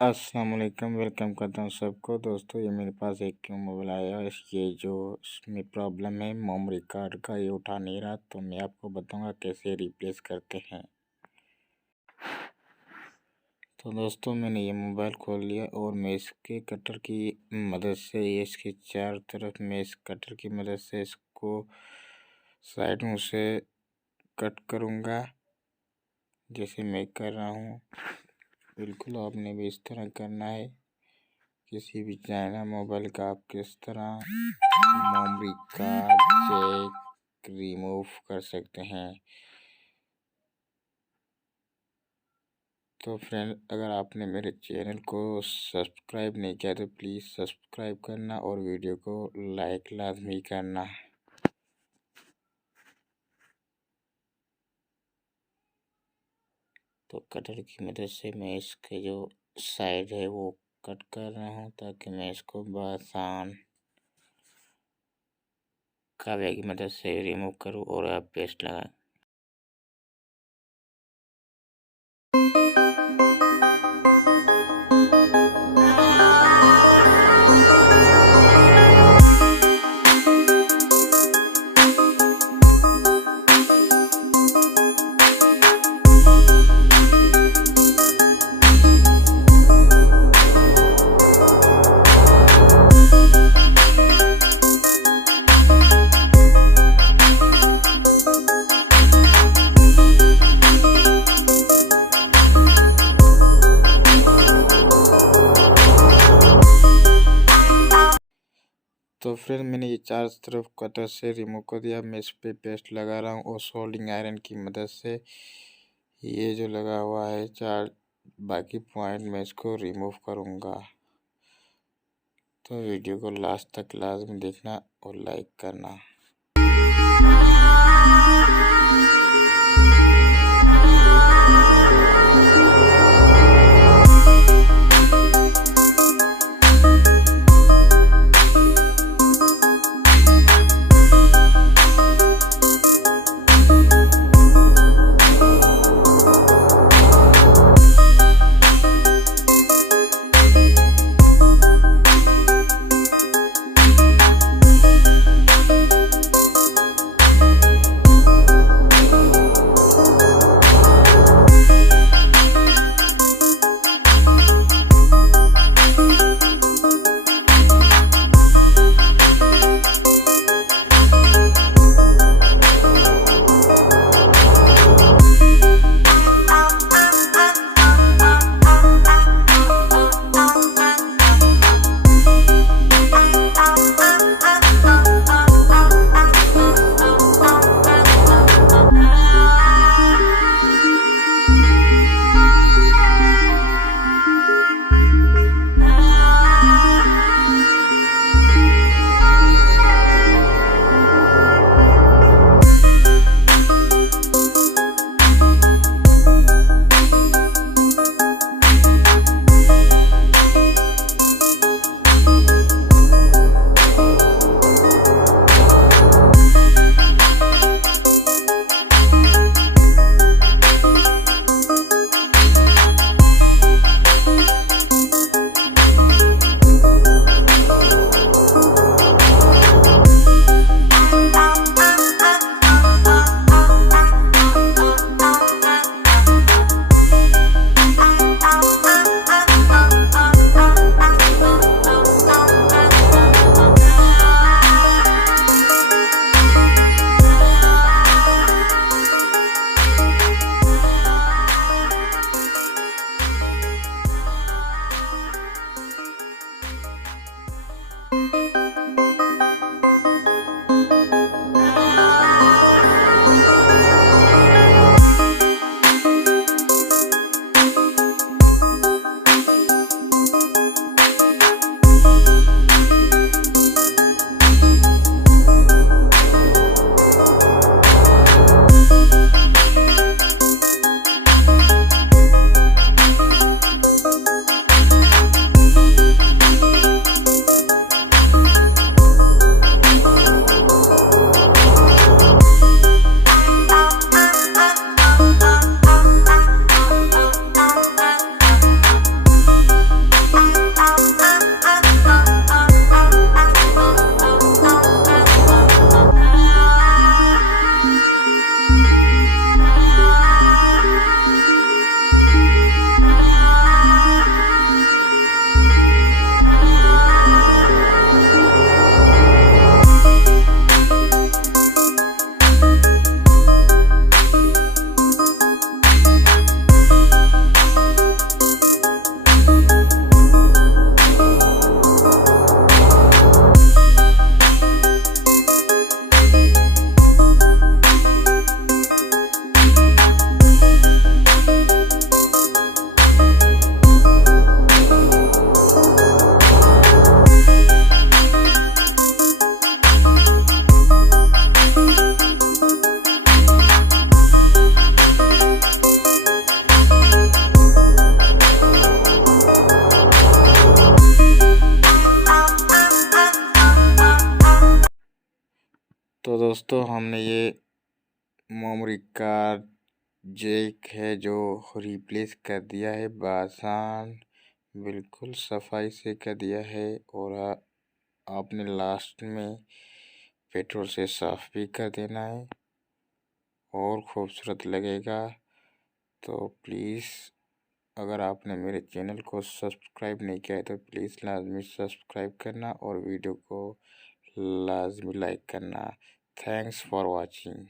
अस्सलाम वालेकुम, वेलकम करता हूँ सबको। दोस्तों, ये मेरे पास एक क्यों मोबाइल आया है, ये जो इसमें प्रॉब्लम है मेमोरी कार्ड का, ये उठा नहीं रहा, तो मैं आपको बताऊंगा कैसे रिप्लेस करते हैं। तो दोस्तों, मैंने ये मोबाइल खोल लिया और मैं इसके कटर की मदद से, ये इसके चार तरफ मैं इस कटर की मदद से इसको साइडों से कट करूँगा, जैसे मैं कर रहा हूँ। बिल्कुल आपने भी इस तरह करना है। किसी भी चाइना मोबाइल का आप किस तरह मेमोरी कार्ड जैक रिमूव कर सकते हैं। तो फ्रेंड, अगर आपने मेरे चैनल को सब्सक्राइब नहीं किया तो प्लीज़ सब्सक्राइब करना और वीडियो को लाइक लाजमी करना। तो कटर की मदद से मैं इसके जो साइड है वो कट कर रहा हूँ, ताकि मैं इसको आसान कावे की मदद से रिमूव करूँ और आप पेस्ट लगाएं। तो फिर मैंने ये चार तरफ कटर से रिमूव कर दिया। मैं इस पे पेस्ट लगा रहा हूँ और सोल्डिंग आयरन की मदद से ये जो लगा हुआ है चार बाकी पॉइंट मैं इसको रिमूव करूँगा। तो वीडियो को लास्ट तक लाजमी देखना और लाइक करना। दोस्तों हमने ये मेमोरी कार्ड जैक है जो रिप्लेस कर दिया है बासान, बिल्कुल सफाई से कर दिया है। और आपने लास्ट में पेट्रोल से साफ भी कर देना है और खूबसूरत लगेगा। तो प्लीज़ अगर आपने मेरे चैनल को सब्सक्राइब नहीं किया है तो प्लीज़ लाजमी सब्सक्राइब करना और वीडियो को लाजमी लाइक करना। Thanks for watching.